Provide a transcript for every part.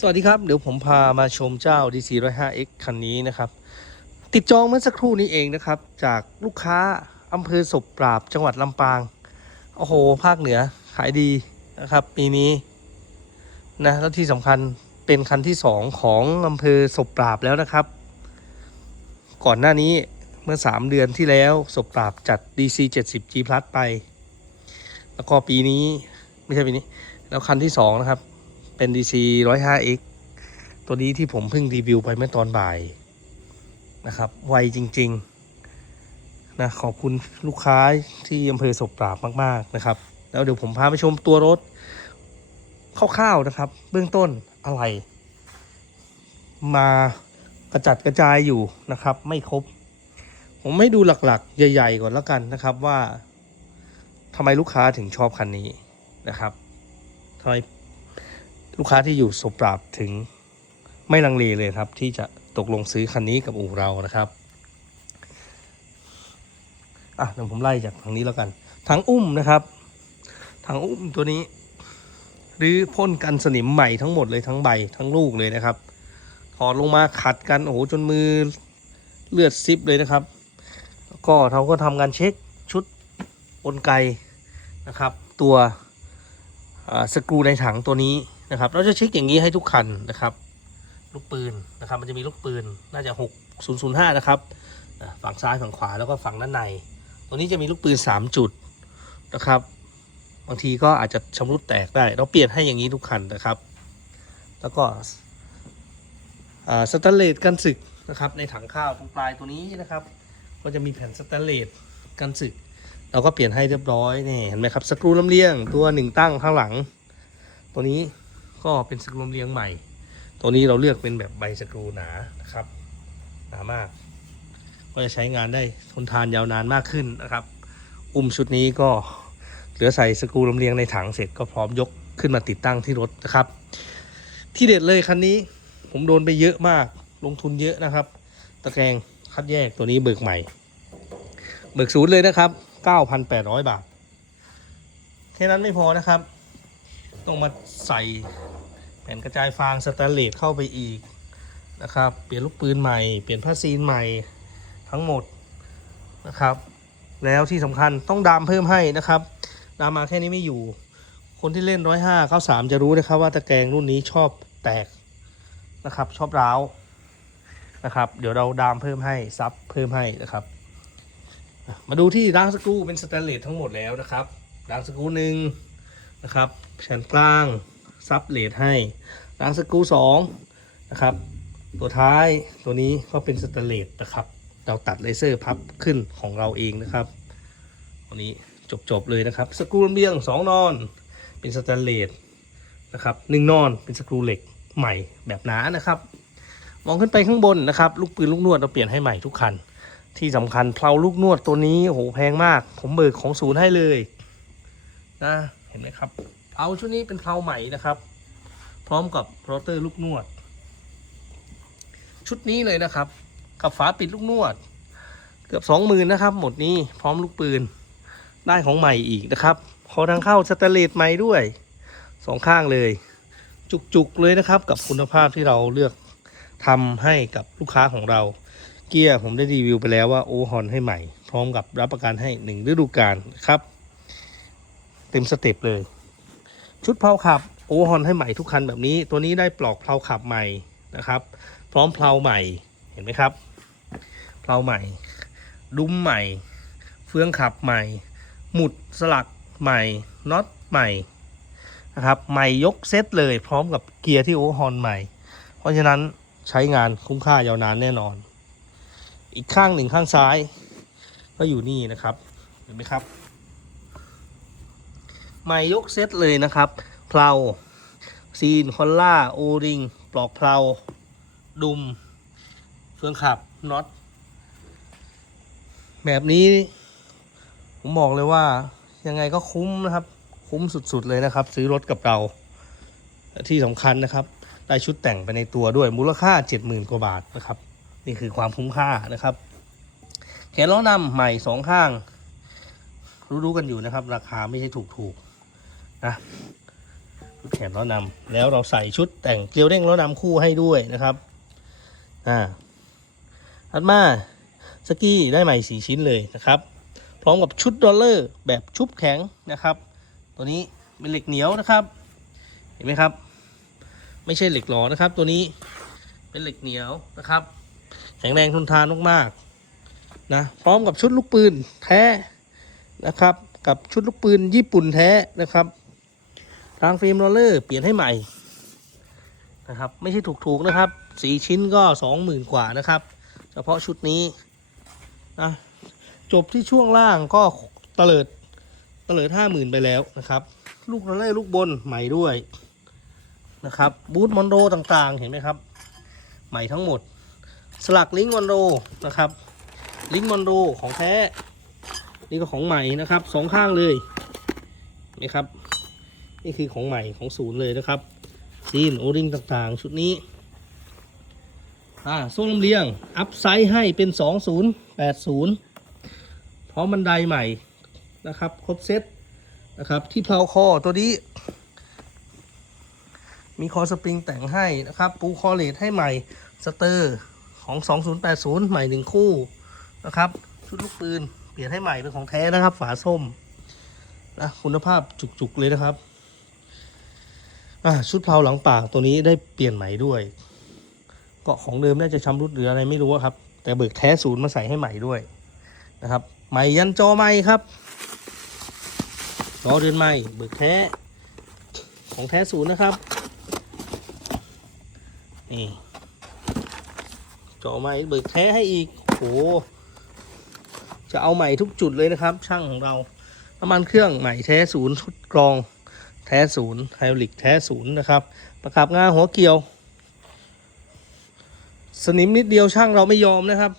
สวัสดีครับ เดี๋ยวผมพามาชมเจ้า DC 105X คันนี้นะครับ ติดจองเมื่อสักครู่นี้เองนะครับ จากลูกค้าอำเภอศพปราบจังหวัดลำปาง โอ้โห ภาคเหนือขายดีนะครับ ปีนี้นะแล้วที่สำคัญเป็นคันที่2ของอำเภอศพปราบแล้วนะครับ ก่อนหน้านี้เมื่อ 3 เดือนที่แล้วศพปราบจัด DC 70 G Plus ไป แล้วก็ปีนี้ไม่ใช่ปีนี้ แล้วคันที่ 2 นะครับ เป็น DC 105X ตัวนี้ที่ผมเพิ่งรีวิวไปเมื่อตอนบ่ายนะครับ ไวจริง ๆ นะ ขอบคุณลูกค้าที่อำเภอศพปราบมาก ๆ นะครับ แล้วเดี๋ยวผมพาไปชมตัวรถคร่าวๆนะครับ เบื้องต้นอะไร มากระจัดกระจายอยู่นะครับ ไม่ครบ ผมให้ดูหลักๆ ใหญ่ ๆ ก่อนแล้วกันนะครับว่าทำไมลูกค้าถึงชอบคันนี้นะครับทำไม ลูกค้าที่อยู่สปราบถึงไม่ลังเลเลยครับ ที่จะตกลงซื้อคันนี้กับอู่เรานะครับอะเดี๋ยวผมไล่จากทางนี้แล้วกันถังอุ้มนะครับถังอุ้มตัวนี้หรือพ่นกันสนิมใหม่ทั้งหมดเลยทั้งใบทั้งลูกเลยนะครับถอดลงมาขัดกันโอ้โหจนมือเลือดซิบเลยนะครับแล้วก็เราก็ทำการเช็คชุดกลไกนะครับ ตัวสกรูในถังตัวนี้ นะครับ เราจะเช็คอย่างนี้ให้ทุกคันนะครับ ลูกปืนนะครับ มันจะมีลูกปืนน่าจะ 6005 นะครับ ฝั่งซ้ายฝั่งขวาแล้วก็ฝั่งด้านในตัวนี้จะมีลูกปืน 3 จุดนะครับ บางทีก็อาจจะชำรุดแตกได้ เราเปลี่ยนให้อย่างนี้ทุกคันนะครับ แล้วก็สแตนเลสกันสึกนะครับ ในถังข้าวตรงปลายตัวนี้นะครับ ก็จะมีแผ่นสแตนเลสกันสึกเราก็เปลี่ยนให้เรียบร้อยนี่เห็นไหมครับสกรูลำเลียงตัวหนึ่งตั้งข้างหลัง ตัวนี้ ก็เป็นสกรูลำเลียงใหม่ ตัวนี้เราเลือกเป็นแบบใบสกรูหนานะครับหนามาก ก็จะใช้งานได้ทนทานยาวนานมากขึ้นนะครับ อุ้มชุดนี้ก็เหลือใส่สกรูลำเลียงในถังเสร็จก็พร้อมยกขึ้นมาติดตั้งที่รถนะครับ ที่เด็ดเลยคันนี้ผมโดนไปเยอะมากลงทุนเยอะนะครับ ตะแกรงคัดแยกตัวนี้เบิกใหม่ เบิกศูนย์เลยนะครับ 9,800 บาท แค่นั้นไม่พอนะครับ ต้องมาใส่ แผ่นกระจายฟางสแตนเลสเข้าไปอีกนะครับ เปลี่ยนลูกปืนใหม่ เปลี่ยนผ้าซีนใหม่ทั้งหมดนะครับ แล้วที่สำคัญต้องดามเพิ่มให้นะครับ ดามมาแค่นี้ไม่อยู่ คนที่เล่น105 93จะรู้นะครับว่าตะแกรงรุ่นนี้ชอบแตกนะครับ ชอบร้าวนะครับ เดี๋ยวเราดามเพิ่มให้ซับเพิ่มให้นะครับ มาดูที่รางสกรูเป็นสแตนเลสทั้งหมดแล้วนะครับรางสกรูหนึ่งนะครับแผ่นกลาง ซับเลสให้รางสกูสองนะครับ ตัวท้ายตัวนี้ก็เป็นสแตนเลสนะครับ เราตัดเลเซอร์พับขึ้นของเราเองนะครับตัวนี้จบๆเลยนะครับ สกรูลเลียงสองนอนเป็นสแตนเลสนะครับหนึ่งนอนเป็นสกรูเหล็กใหม่แบบหนานะครับ มองขึ้นไปข้างบนนะครับ ลูกปืนลูกนวดเราเปลี่ยนให้ใหม่ทุกคัน ที่สำคัญเพลาลูกนวดตัวนี้โหแพงมาก ผมเบิกของศูนย์ให้เลยนะเห็นไหมครับ เอาชุดนี้เป็นเพลาใหม่นะครับ พร้อมกับโรเตอร์ลูกนวด ชุดนี้เลยนะครับ กับฝาปิดลูกนวด เกือบสองหมื่นนะครับ หมดนี้พร้อมลูกปืน ได้ของใหม่อีกนะครับขอทางเข้าสแตเลสใหม่ด้วยสองข้างเลย จุกๆเลยนะครับ กับคุณภาพที่เราเลือกทำให้กับลูกค้าของเรา เกียร์ผมได้รีวิวไปแล้วว่าโอฮอนให้ใหม่ พร้อมกับรับประกันให้หนึ่งฤดูกาลครับ เต็มสเต็ปเลย ชุดเพลาขับโอฮอนให้ใหม่ทุกคันแบบนี้ ตัวนี้ได้ปลอกเพลาขับใหม่นะครับ พร้อมเพลาใหม่เห็นไหมครับเพลาใหม่ ดุมใหม่ เฟืองขับใหม่ หมุดสลักใหม่น็อตใหม่นะครับใหม่ยกเซตเลยพร้อมกับเกียร์ที่โอฮอนใหม่ เพราะฉะนั้นใช้งานคุ้มค่ายาวนานแน่นอน อีกข้างหนึ่งข้างซ้าย ก็อยู่นี่นะครับเห็นไหมครับ ใหม่ยกเซตเลยนะครับ เพลาซีนคอลล่า โอริง ปลอกเพลา ดุมเฟืองขับน็อต แบบนี้ ผมบอกเลยว่ายังไงก็คุ้มนะครับ คุ้มสุดๆเลยนะครับ ซื้อรถกับเรา ที่สำคัญนะครับได้ชุดแต่งไปในตัวด้วยมูลค่า 70,000 กว่าบาทนะครับ นี่คือความคุ้มค่านะครับ แขนล้อนำใหม่สองข้าง รู้ๆกันอยู่นะครับ ราคาไม่ใช่ถูกๆ นะแขนล้อนำแล้วเราใส่ชุดแต่งเกลียวเร่งล้อนำคู่ให้ด้วยนะครับอ่าถัดมาสกี้ได้ใหม่สีชิ้นเลยนะครับ พร้อมกับชุดดอลเลอร์แบบชุบแข็งนะครับ ตัวนี้เป็นเหล็กเหนียวนะครับ เห็นไหมครับ ไม่ใช่เหล็กหลอนะครับ ตัวนี้เป็นเหล็กเหนียวนะครับ แข็งแรงทนทานมากๆนะพร้อมกับชุดลูกปืนแท้นะครับ กับชุดลูกปืนญี่ปุ่นแท้นะครับ ทางฟิล์มโรลเลอร์เปลี่ยนให้ใหม่นะครับ ไม่ใช่ถูกๆนะครับสีชิ้นก็สองหมื่นกว่านะครับ เฉพาะชุดนี้นะจบที่ช่วงล่างก็เตลิดเตลิดห้าหมื่นไปแล้วนะครับ ลูกโรลเลอร์ลูกบนใหม่ด้วยนะครับบูทมอนโดต่างๆ เห็นไหมครับ ใหม่ทั้งหมด สลักลิงก์มอนโดนะครับ ลิงก์มอนโดของแท้ นี่ก็ของใหม่นะครับสองข้างเลยนี่ครับ นี่คือของใหม่ของศูนย์เลยนะครับซีนโอริงต่างๆ ชุดนี้อ่าโซ่ลำเลียง อัพไซด์ให้เป็น 2080 พร้อมบันไดใหม่นะครับ ครบเซตนะครับ ที่เพลาคอตัวนี้ มีคอสปริงแต่งให้นะครับ ปูคอเลตให้ใหม่ สเตอร์ของ 2080 ใหม่หนึ่งคู่นะครับ ชุดลูกปืน เปลี่ยนให้ใหม่เป็นของแท้นะครับ ฝาส้มนะคุณภาพจุกๆเลยนะครับ อ่าชุดเพลาหลังปากตัวนี้ได้เปลี่ยนใหม่ด้วย ก็ของเดิมน่าจะชำรุดหรืออะไรไม่รู้ครับ แต่เบิกแท้ศูนย์มาใส่ให้ใหม่ด้วยนะครับ ใหม่ยันจอใหม่ครับจอเดือนใหม่เบิกแท้ของแท้ศูนย์นะครับนี่จอใหม่เบิกแท้ให้อีกโหจะเอาใหม่ทุกจุดเลยนะครับ ช่างของเราน้ำมันเครื่องใหม่แท้ศูนย์ชุดกรอง ท้ศูนย์ไฮดรอลิกแท้ศูนย์นะครับประกับงาหัวเกี่ยว สนิมนิดเดียวช่างเราไม่ยอมนะครับ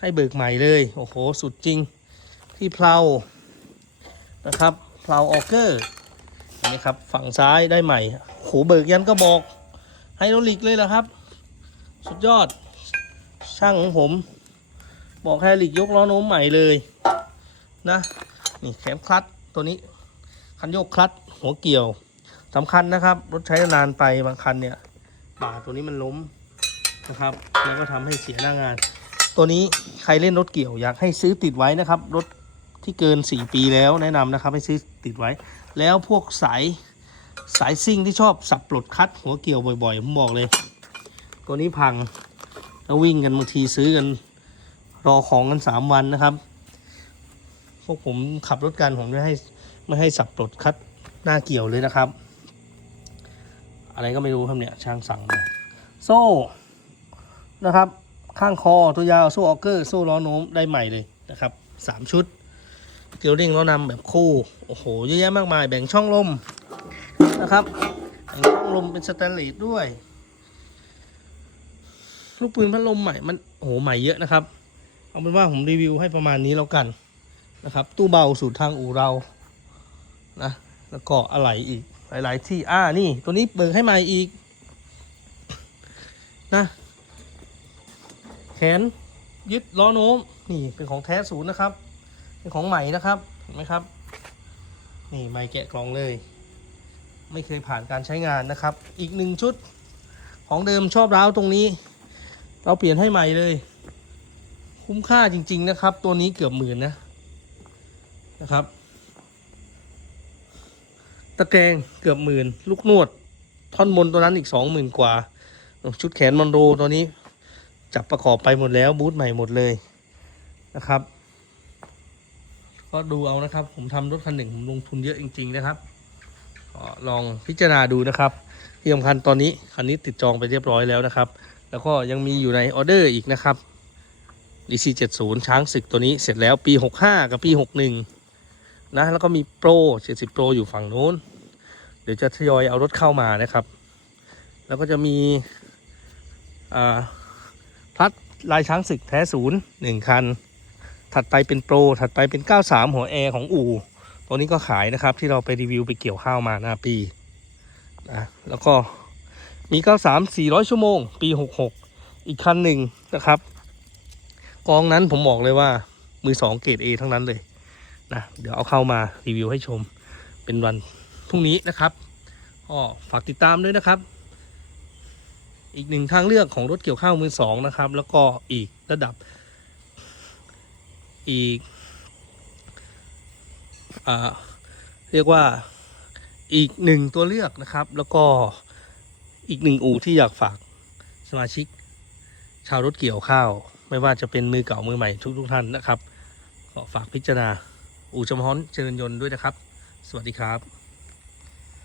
ให้เบิกใหม่เลย โอ้โห สุดจริงที่เพลานะครับเพลาออกเกอร์นไหมครับฝั่งซ้ายได้ใหม่โอ้โหเบิกยันก็บอกไฮดรอลิกเลยเหรอครับ สุดยอดช่างของผม บอกไฮดรอลิกยกล้อโน้มใหม่เลยนะนี่แคมคลัตตัวนี้ คันโยกคลัตช์หัวเกี่ยวสำคัญนะครับ รถใช้นานไปบางคันเนี่ยบ่าตัวนี้มันล้มนะครับ แล้วก็ทำให้เสียหน้างาน ตัวนี้ใครเล่นรถเกี่ยวอยากให้ซื้อติดไว้นะครับ รถที่เกิน 4 ปีแล้วแนะนำนะครับ ให้ซื้อติดไว้ แล้วพวกสายสายซิ่งที่ชอบสับปลดคัดหัวเกี่ยวบ่อยๆผมบอกเลย ตัวนี้พังแล้ววิ่งกันบางทีซื้อกัน รอของกัน 3 วันนะครับ พวกผมขับรถกันผมไม่ให้ ไม่ให้สับปลดคัดหน้าเกี่ยวเลยนะครับ อะไรก็ไม่รู้ครับเนี่ยช่างสั่งมาโซ่นะครับ ข้างคอตัวยาวโซ่ออกเกอร์โซ่ล้อโน้มได้ใหม่เลยนะครับสามชุดเกียวริ่งล้อนำแบบคู่โอ้โหเยอะแยะมากมาย แบ่งช่องลมนะครับแบ่งช่องลมเป็นสแตนเลสด้วยลูกปืนพัดลมใหม่มันโอ้โหใหม่เยอะนะครับ เอาเป็นว่าผมรีวิวให้ประมาณนี้แล้วกันนะครับ ตู้เบาสูตรทางอู่เรา นะแล้วก็อะไหล่อีกหลาย ๆ ที่อ่านี่ ตัวนี้เบิกให้ใหม่อีกนะแขนยึดล้อโน้มนี่เป็นของแท้ศูนย์นะครับ เป็นของใหม่นะครับเห็นไหมครับ นี่ไม่แกะกล่องเลย ไม่เคยผ่านการใช้งานนะครับ อีกหนึ่งชุดของเดิมชอบร้าวตรงนี้ เราเปลี่ยนให้ใหม่เลย คุ้มค่าจริง ๆ นะครับ ตัวนี้เกือบหมื่นนะนะครับ ตะแกรงเกือบหมื่นลูกนวด ท่อนบนตัวนั้นอีกสองหมื่นกว่า ชุดแขนมอนโรตัวนี้ จับประกอบไปหมดแล้วบูทใหม่หมดเลยนะครับ ก็ดูเอานะครับ ผมทำรถคันหนึ่งผมลงทุนเยอะจริง ๆ นะครับลองพิจารณาดูนะครับที่สำคัญตอนนี้คันนี้ติดจองไปเรียบร้อยแล้วนะครับ แล้วก็ยังมีอยู่ในออเดอร์อีกนะครับ DC70 ช้างศึกตัวนี้เสร็จแล้วปี 65 กับปี 61 นะ แล้วก็มีโปร70 โปรอยู่ฝั่งโน้น ดี๋ยวจะทยอยเอารถเข้ามานะครับ แล้วก็จะมีพลัดลายช้างศึกแท้ศูนย์หนึ่งคัน ถัดไปเป็นโปร ถัดไปเป็น 93 หัวแอร์ของอู่ตัวนี้ก็ขายนะครับที่เราไปรีวิวไปเกี่ยวข้าวมาหน้าปีนะแล้วก็มี 93 400 ชั่วโมง ปี 66 อีกคันหนึ่งนะครับ กองนั้นผมบอกเลยว่ามือสองเกรด A ทั้งนั้นเลยนะเดี๋ยวเอาเข้ามารีวิวให้ชมเป็นวัน พรุ่งนี้นะครับก็ฝากติดตามด้วยนะครับ อีกหนึ่งทางเลือกของรถเกี่ยวข้าวมือสองนะครับ แล้วก็อีกระดับอีกอเรียกว่าอีกหนึ่งตัวเลือกนะครับ แล้วก็อีกหนึ่งอู่ที่อยากฝากสมาชิก ชาวรถเกี่ยวข้าว ไม่ว่าจะเป็นมือเก่ามือใหม่ทุกๆท่านนะครับก็ฝากพิจารณาอู่จำฮ้อนเจริญยนต์ด้วยนะครับ สวัสดีครับ